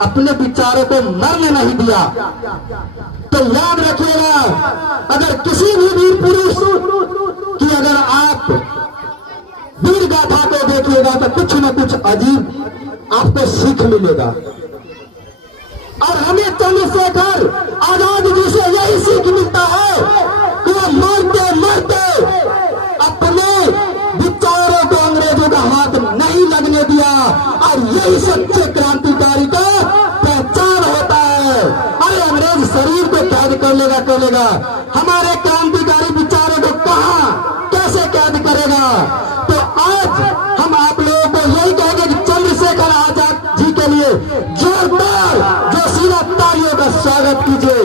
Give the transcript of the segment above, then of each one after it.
अपने विचारों को मरने नहीं दिया। तो याद रखिएगा, अगर किसी भी वीर पुरुष की अगर आप वीर गाथा को देखिएगा तो कुछ न कुछ अजीब आपको सीख मिलेगा। और हमें चंद्रशेखर आजाद जी से यही सीख मिलता है कि वो मरते मरते अपने विचारों को अंग्रेजों का हाथ नहीं लगने दिया। और यही सच्चे क्रांतिकारी का पहचान होता है। अरे अंग्रेज शरीर को कैद कर लेगा, हमारे क्रांतिकारी विचारों को कहां कैसे कैद करेगा। तो आज हम आप लोगों को यही कहेंगे कि चंद्रशेखर आजाद जी के लिए जोरदार जोशीला तालियों का स्वागत कीजिए,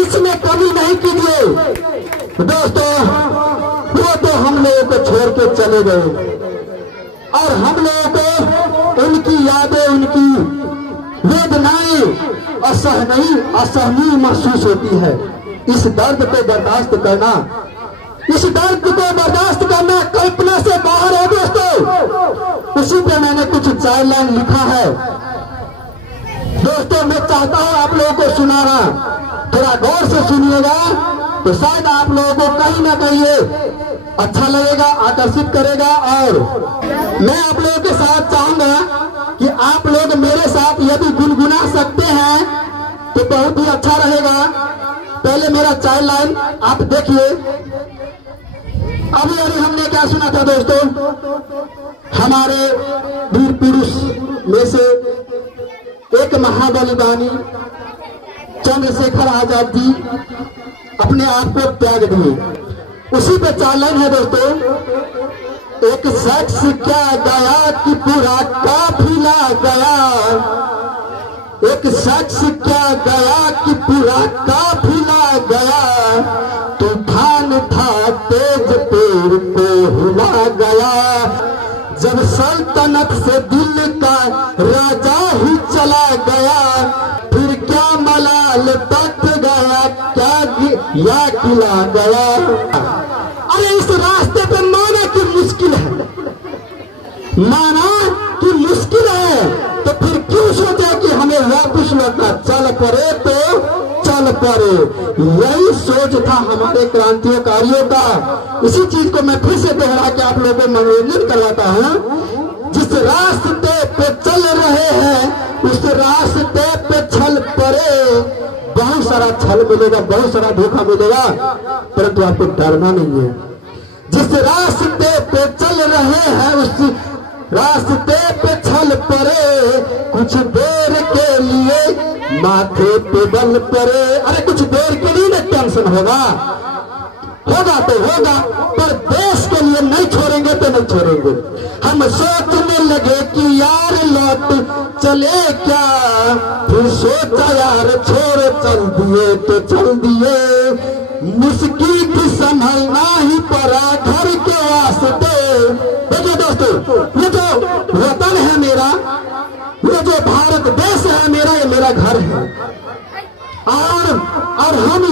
इसमें कमी नहीं कीजिए। दोस्तों, वो तो हम लोगों को छोड़ के चले गए और हम लोगों को उनकी यादें, उनकी वेदनाएं असहनीय महसूस होती है। इस दर्द को बर्दाश्त करना, इस दर्द को बर्दाश्त करना कल्पना से बाहर है दोस्तों। उसी पे मैंने कुछ 4 लाइन लिखा है दोस्तों, मैं चाहता हूं आप लोगों को सुनाना, थोड़ा गौर से सुनिएगा तो शायद आप लोगों को कहीं ना कहीं अच्छा लगेगा, आकर्षित करेगा। और मैं आप लोगों के साथ चाहूंगा कि आप लोग मेरे साथ यदि गुनगुना सकते हैं तो बहुत ही अच्छा रहेगा। पहले मेरा 4 लाइन आप देखिए। अभी हमने क्या सुना था दोस्तों, हमारे वीर पुरुष में से एक महाबलिदानी चंद्रशेखर आजाद जी अपने आप को त्याग दिए। उसी पे 4 लाइन है दोस्तों। एक शख्स क्या गया कि पूरा काफिला गया, एक शख्स क्या गया कि पूरा काफिला गया, तूफान था तेज पेड़ को हिला गया, जब सल्तनत से दिल का राजा ही चला गया, फिर क्या मलाल तक गया, क्या या किला गया। अरे इस रास्ते पे माना कि मुश्किल है, माना कि मुश्किल है, तो फिर क्यों सोचा कि हमें वापस लौटना, चल पड़े तो चल पड़े। यही सोच था हमारे क्रांतिकारियों का। इसी चीज को मैं फिर से दोहरा के आप लोगों को मनोरंजन करवाता हूँ। जिस रास्ते पे चल रहे हैं उस रास्ते पे छल पड़े, बहुत सारा छल मिलेगा, बहुत सारा धोखा मिलेगा, परंतु आपको डरना नहीं है। जिस रास्ते पे चल रहे हैं उस रास्ते पे छल पड़े, कुछ देर के लिए माथे पे बल पड़े। अरे कुछ देर के लिए ना टेंशन होगा तो होगा, पर देश के लिए नहीं छोड़ेंगे तो नहीं छोड़ेंगे। हम सोचने लगे कि यार लौट चले क्या, फिर सोचा यार छोड़ चल दिए तो चल दिए, मुश्किल भी संभलना ही पड़ा घर के वास्ते। देखिए दोस्तों, ये जो वतन है मेरा, ये जो भारत देश है मेरा, ये मेरा घर है। और हम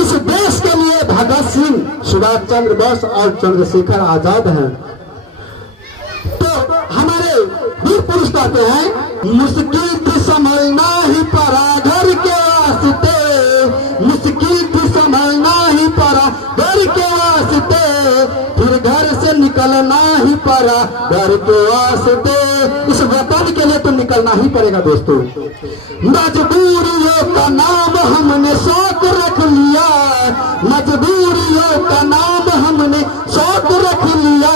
इस देश के लिए भगत सिंह, सुभाष चंद्र बोस और चंद्रशेखर आजाद हैं। तो हमारे वीर पुरुष कहते हैं, मुश्किल भी संभलना ही पड़ा घर के वास्ते, मुश्किल भी संभलना ही पड़ा घर के वास्ते, फिर घर से निकलना ही पड़ा घर के वास्ते। इस वतन के लिए तो निकलना ही पड़ेगा दोस्तों। मजबूरियों का नाम हमने शौक रख लिया, मजबूरियों का नाम हमने शौक रख लिया,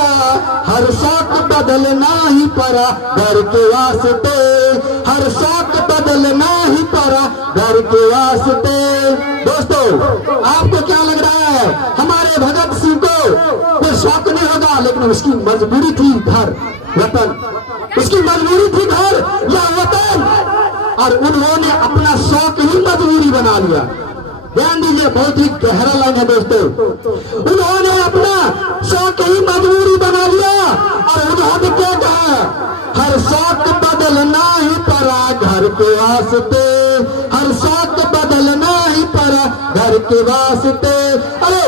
हर शौक बदलना ही पड़ा घर के वास्ते, हर शौक बदलना ही पड़ा घर के वास्ते। दोस्तों, आपको क्या लग रहा है, हमारे भगत सिंह को कोई शौक नहीं होगा, लेकिन उसकी मजबूरी थी घर वतन, उसकी मजबूरी थी घर या वतन, और उन्होंने अपना शौक ही मजबूरी बना लिया। ध्यान दीजिए, बहुत ही गहरा लाइन है दोस्तों। उन्होंने अपना शौक ही मजबूरी बना लिया और उन्होंने क्या कहा, हर शौक बदलना ही पड़ा घर के वास्ते, हर शौक बदलना ही पड़ा घर के वास्ते। अरे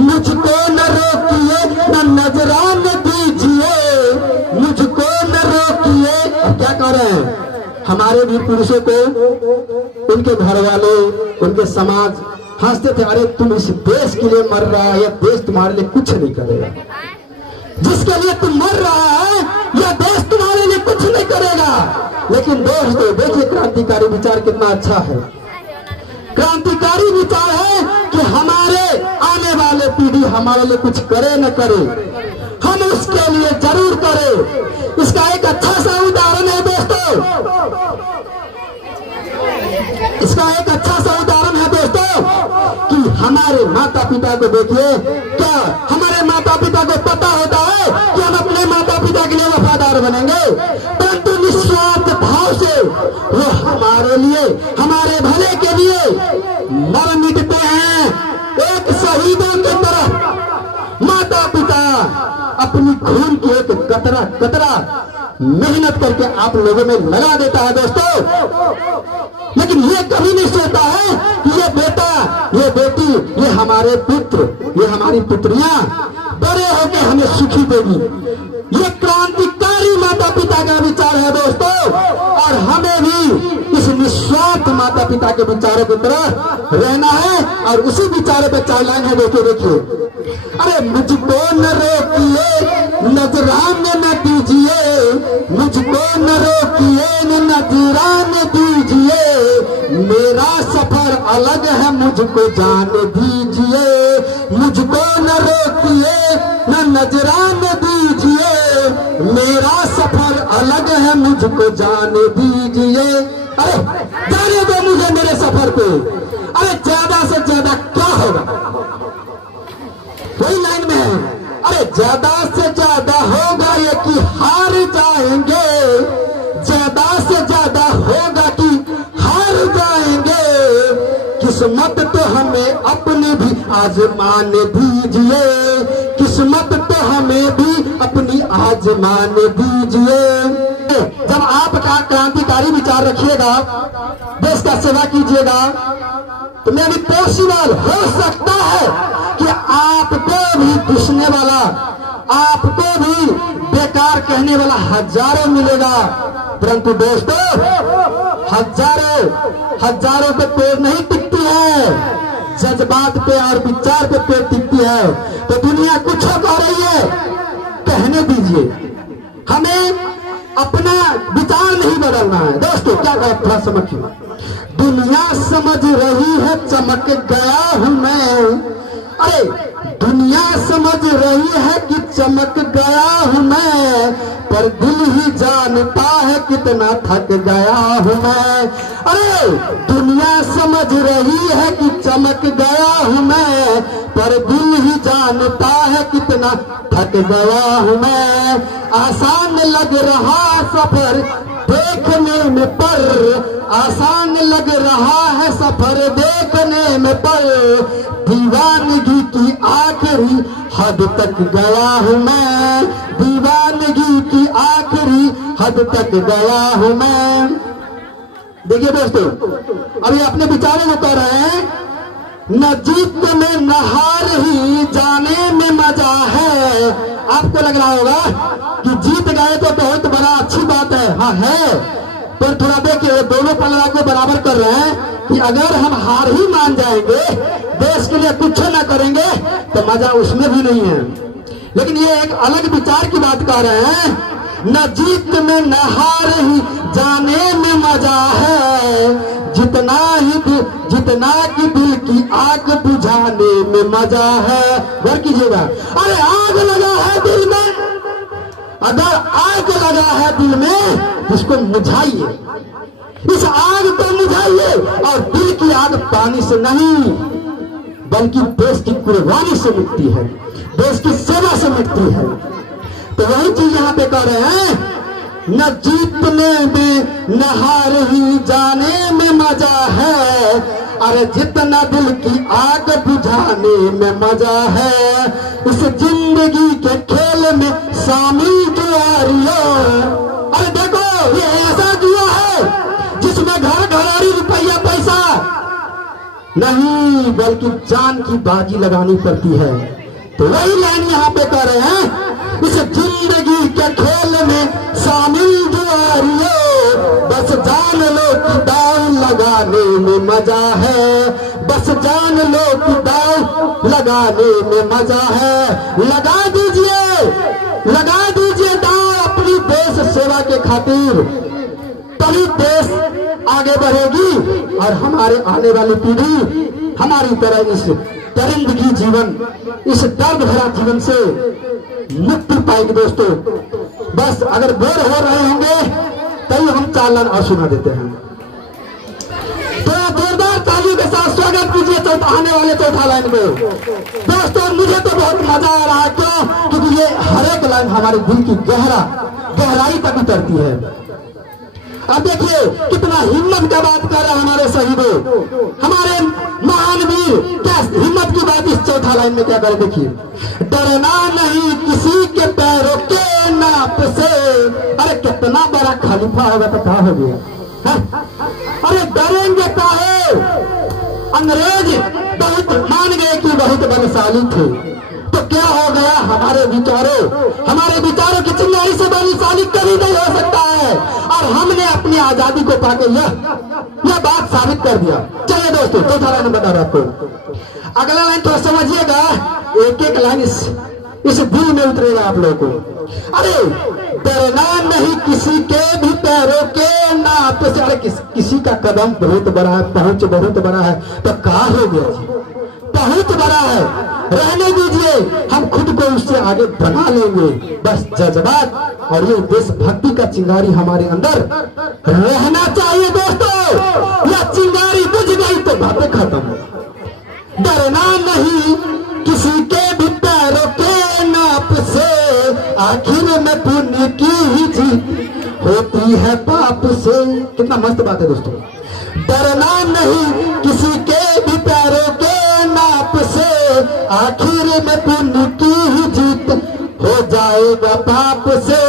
मुझको न रोकिए न नजरान दीजिए, मुझको न रोकिए, क्या कर रहे हैं, हमारे वीर पुरुषों को उनके घर वाले, उनके समाज हंसते थे, अरे तुम इस देश के लिए मर रहा है, यह देश तुम्हारे लिए कुछ नहीं करेगा। जिसके लिए तुम मर रहा है यह देश तुम्हारे लिए कुछ नहीं करेगा। लेकिन दोस्तों देखिए, क्रांतिकारी विचार कितना अच्छा है। क्रांतिकारी विचार है कि हमारे आने वाले पीढ़ी हमारे लिए कुछ करे न करे, हम उसके लिए जरूर करें। इसका एक अच्छा सा उदाहरण है दोस्तों, इसका एक अच्छा सा उदाहरण है दोस्तों कि हमारे माता पिता को देखिए, क्या हमारे माता पिता को पता होता है कि हम अपने माता पिता के लिए वफादार बनेंगे, परंतु निस्वार्थ भाव से वो हमारे लिए, हमारे भले के लिए मर मिटते हैं। एक शहीदों की तरह माता पिता अपनी खून की एक कतरा कतरा मेहनत करके आप लोगों में लगा देता है दोस्तों। लेकिन ये कभी नहीं सोचता है कि ये बेटा, ये बेटी, ये हमारे पुत्र, ये हमारी पुत्रियां बड़े होकर हमें सुखी देगी। ये क्रांतिकारी माता पिता का विचार है दोस्तों, और हमें भी इस निस्वार्थ माता पिता के विचारों की तरह रहना है और उसी विचारों पर चालान है दोस्तों। देखिए, अरे मुझको न रोकिए, नजराने न दीजिए, मुझको न रोकिए, नजराने दीजिए, मेरा सफर अलग है, मुझको जाने दीजिए, मुझको न रोकिए, न नजराने दीजिए, मेरा सफर अलग है, मुझको जाने दीजिए। अरे जाने दो मुझे मेरे सफर पे। अरे ज्यादा से ज्यादा क्या होगा, वही लाइन में है, अरे ज्यादा से ज्यादा होगा ये कि हार जाएंगे, ज्यादा से ज्यादा होगा कि हार जाएंगे, किस्मत तो हमें अपनी भी आजमाने दीजिए, किस्मत तो हमें भी अपनी आजमाने दीजिए। जब आप क्रांतिकारी विचार रखिएगा, देश का सेवा कीजिएगा, तो मे भी पॉसिबल हो सकता है कि आपको भी दुश्मने वाला, आपको भी बेकार कहने वाला हजारों मिलेगा, परंतु दोस्तों हजारों पे पेड़ नहीं टिकती है, जज्बात पे और विचार पे पेड़ टिकती है। तो दुनिया कुछ कह रही है, कहने दीजिए, हमें अपना विचार नहीं बदलना है दोस्तों। क्या थोड़ा समझिए, दुनिया समझ रही है चमक गया हूं मैं, अरे दुनिया समझ रही है कि चमक गया हूं मैं, पर दिल ही जानता है कितना थक गया हूं मैं। अरे दुनिया समझ रही है कि चमक गया हूं मैं, पर दिल ही जानता है कितना थक गया हूं मैं। आसान लग रहा सफर देखने में, पर आसान लग रहा है सफर देखने में, पर दीवानगी की आखिरी हद तक गया हूं मैं, दीवानगी की आखिरी हद तक गया हूं मैं। देखिए दोस्तों, अभी अपने विचारों को कह रहे हैं, न जीत में न हार ही जाने में मजा है। आपको लग रहा होगा कि जीत गए तो बहुत बड़ा अच्छी बात है, हाँ है, पर थोड़ा देखिए दोनों पलड़ा को बराबर कर रहे हैं कि अगर हम हार ही मान जाएंगे, देश के लिए कुछ न करेंगे, तो मजा उसमें भी नहीं है। लेकिन ये एक अलग विचार की बात कर रहे हैं, न जीत में न हार ही जाने में मजा है, जितना की दिल की आग बुझाने में मजा है। गौर कीजिएगा, अरे आग लगा है दिल में, अगर आग लगा है दिल में, इसको बुझाइए, इस आग को बुझाइए, और दिल की आग पानी से नहीं बल्कि देश की कुर्बानी से मिटती है, देश की सेवा से मिटती है। तो वही चीज यहाँ पे कह रहे हैं, न जीतने में न हार ही जाने में मजा है, अरे जितना दिल की आग बुझाने में मजा है, इस जिंदगी के खेल में शामिल जुआरियों। अरे देखो, ये ऐसा जुआ है जिसमें घर घरारी रुपया पैसा नहीं बल्कि जान की बाजी लगानी पड़ती है। तो वही लाइन यहाँ पे कह रहे हैं, इस जिंदगी के खेल में शामिल जुआरियों, बस जा लगाने में मजा है। लगा दीजिए दांव अपनी देश सेवा के खातिर, तभी देश आगे बढ़ेगी और हमारे आने वाली पीढ़ी हमारी तरह इस दरिंदगी जीवन, इस दर्द भरा जीवन से मुक्ति पाएगी। दोस्तों बस अगर बोर हो रहे होंगे तभी हम 4 लाइन और सुना देते हैं। तो जोरदार तालियों के साथ स्वागत कीजिए आने वाले चौथा लाइन में। दोस्तों मुझे तो बहुत मजा आ रहा है, क्यों? क्योंकि ये हर एक लाइन हमारे दिल की गहराई तक उतरती है। अब देखिए कितना हिम्मत का बात कर रहे हैं हमारे शहीदों, हमारे महान वीर। क्या हिम्मत की बात इस चौथा लाइन में क्या करें? देखिए, डरना नहीं किसी के पैरों के नाप से। अरे कितना बड़ा खलीफा होगा तो क्या हो गया? अरे डरेंगे काहे? अंग्रेज बहुत मान गए कि बहुत बलशाली थे, तो क्या हो गया? हमारे विचारों की चिंगारी से बलशाली कभी नहीं हो सकता है। और हमने अपनी आजादी को पाके यह बात साबित कर दिया। चलिए दोस्तों चौथा लाइन बता रहा आपको। अगला लाइन थोड़ा समझिएगा, एक लाइन इस दिल में उतरेगा आप लोगों को। अरे डरना नहीं किसी के भी पैरों के नाप से। अरे किसी का कदम बहुत बड़ा है, पहुंच बहुत बड़ा है, तो कहा हो गया जी? बहुत बड़ा है, रहने दीजिए, हम खुद को उससे आगे बढ़ा लेंगे। बस जज्बात और ये देशभक्ति का चिंगारी हमारे अंदर रहना चाहिए। दोस्तों यह चिंगारी बुझ गई तो बातें खत्म। डरना नहीं किसी के भी पैरों के नाप से, आखिर में पुण्य की ही जीत होती है पाप से। कितना मस्त बात है दोस्तों। डरना नहीं किसी के भी पैरों के नाप से, आखिर में पुण्य की ही जीत हो जाएगा पाप से।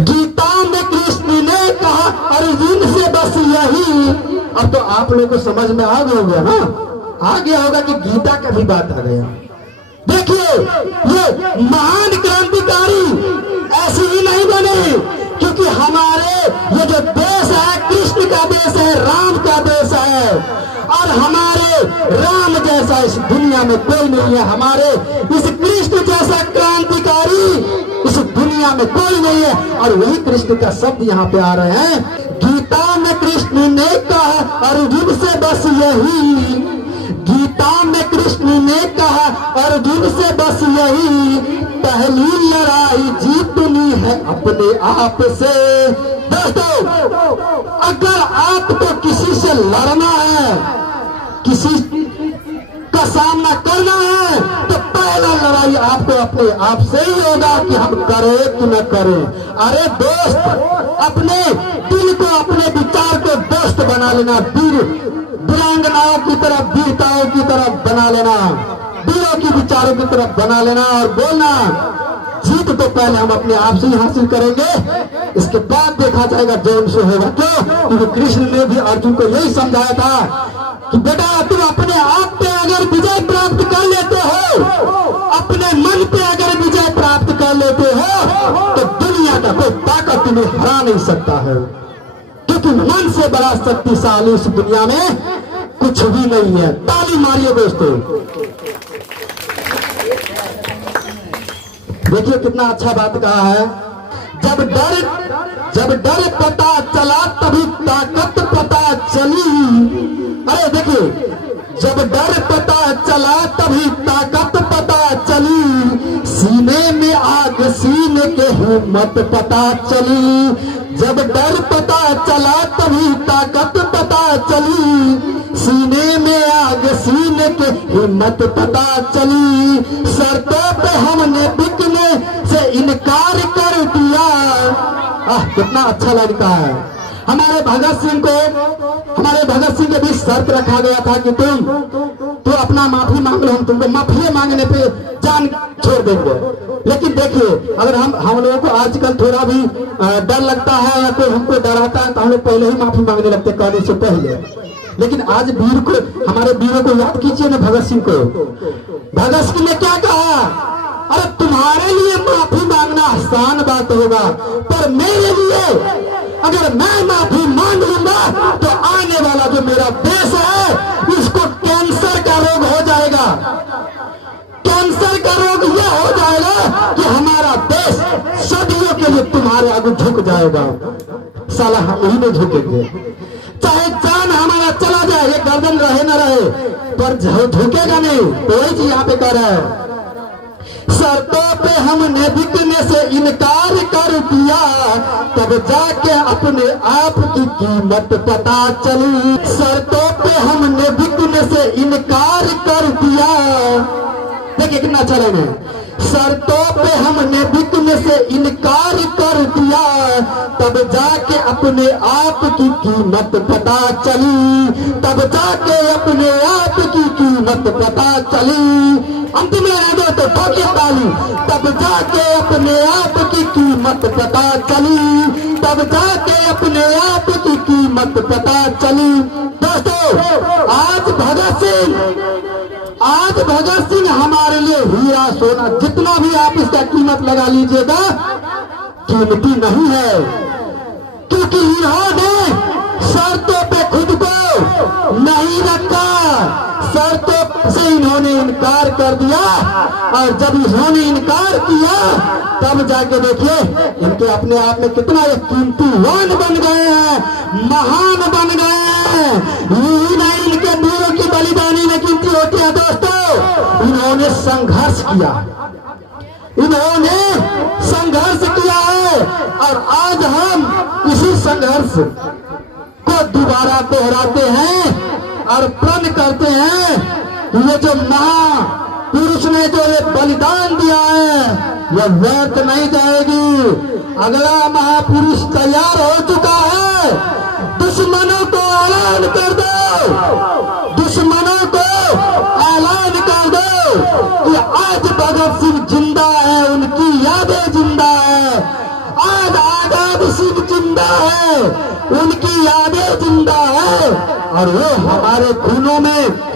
गीता में कृष्ण ने कहा अर्जुन से बस यही। अब तो आप लोगों को समझ में आ गया होगा ना, आ गया होगा कि गीता का भी बात आ गया। देखिए ये महान क्रांतिकारी ऐसे ही नहीं बने, क्योंकि हमारे ये जो देश है कृष्ण का देश है, राम का देश है। और हमारे राम जैसा इस दुनिया में कोई नहीं है, हमारे इस कृष्ण जैसा क्रांतिकारी इस दुनिया में कोई नहीं है। और वही कृष्ण का शब्द यहाँ पे आ रहे हैं। गीता में कृष्ण ने कहा अर्जुन से बस यही। गीता में कृष्ण ने कहा अर्जुन से बस यही, पहली लड़ाई जीतनी है अपने आप से। दोस्तों अगर आपको किसी से लड़ना है, किसी का सामना करना है, तो पहला लड़ाई आपको अपने आप से ही होगा कि हम करें कि न करें। अरे दोस्त अपने दिल को, अपने विचार को दोस्त बना लेना, वीरांगनाओं की तरफ, वीरताओं की तरफ बना लेना, वीरों की विचारों की तरफ बना लेना और बोलना जीत तो पहले हम अपने आप से ही हासिल करेंगे, इसके बाद देखा जाएगा जो उनसे होगा। क्यों? क्योंकि कृष्ण ने भी अर्जुन को यही समझाया था कि बेटा तुम अपने आप पे अगर विजय प्राप्त कर लेते हो, अपने मन पे अगर विजय प्राप्त कर लेते हो, तो दुनिया का कोई ताकत तुम्हें हरा नहीं सकता है। क्योंकि मन से बड़ा शक्तिशाली इस दुनिया में कुछ भी नहीं है। ताली मारिए दोस्तों। देखिए कितना अच्छा बात कहा है। जब डर पता चला तभी ताकत पता चली। अरे देखिए, जब डर पता चला तभी ताकत पता चली, सीने में आग सीने के हिम्मत पता चली। जब डर पता चला तभी ताकत पता चली, सीने में आग सीने के हिम्मत पता चली। शर्तों पे हमने बिकने से इनकार कर दिया। कितना अच्छा लड़का है। हमारे भगत सिंह के भी शर्त रखा गया था कि तुम अपना माफी मांग लो, हम तुमको माफी मांगने पे जान छोड़ देंगे। लेकिन देखिए अगर हम लोगों को आजकल थोड़ा भी डर लगता है या कोई हमको डराता है तो हम लोग पहले ही माफी मांगने लगते हैं कहने से पहले। लेकिन आज हमारे वीरों को याद कीजिए ना, भगत सिंह को। भगत सिंह ने क्या कहा? अरे तुम्हारे लिए माफी मांगना आसान बात होगा, पर मेरे लिए अगर मैं माफी मांग लूंगा तो आने वाला जो मेरा देश है इसको कैंसर का झुक जाएगा, साला हम ही में झुकेंगे। चाहे जान हमारा चला जाए, ये गर्दन रहे न रहे, पर झुकेगा नहीं। तो वही चीज यहाँ पे कह रहा है, शर्तों पे हमने बिकने से इनकार कर दिया, तब जाके अपने आप की कीमत पता चली। शर्तों पे हमने बिकने से इनकार कर दिया, देखिए कितना चले में, शर्तों पे हमने बिकने से इनकार कर दिया, तब जाके अपने आप की कीमत पता चली, तब जाके अपने आप की कीमत पता चली। अंतिम में दोस्तों ठोकिए ताली, तब जाके अपने आप की कीमत पता चली, तब जाके अपने आप की कीमत पता चली। दोस्तों आज भगत सिंह हमारे लिए हीरा सोना, जितना भी आप इसका कीमत लगा लीजिएगा कीमती नहीं है, क्योंकि इन्होंने शर्तों पे खुद को नहीं रखा, शर्तों से इन्होंने इनकार कर दिया। और जब इन्होंने इनकार किया तब जाके देखिए इनके अपने आप में कितना एक कीमतीवान बन गए हैं, महान बन गए हैं। यही नहीं इनके वीरों की बलिदानी में कीमती होती है दोस्तों, इन्होंने संघर्ष किया, इन्होंने संघर्ष किया है। और आज हम इसी संघर्ष को दोबारा दोहराते हैं और प्रण करते हैं, ये जो महापुरुष ने जो ये बलिदान दिया है यह व्यर्थ नहीं जाएगी। अगला महापुरुष तैयार हो चुका है, दुश्मनों को ऐलान कर दो, दुश्मनों को ऐलान कर दो कि आज भगत सिंह जिंदा है, उनकी यादें जिंदा है, आज आजाद सिंह जिंदा है, उनकी यादें जिंदा है, और वो हमारे खूनों में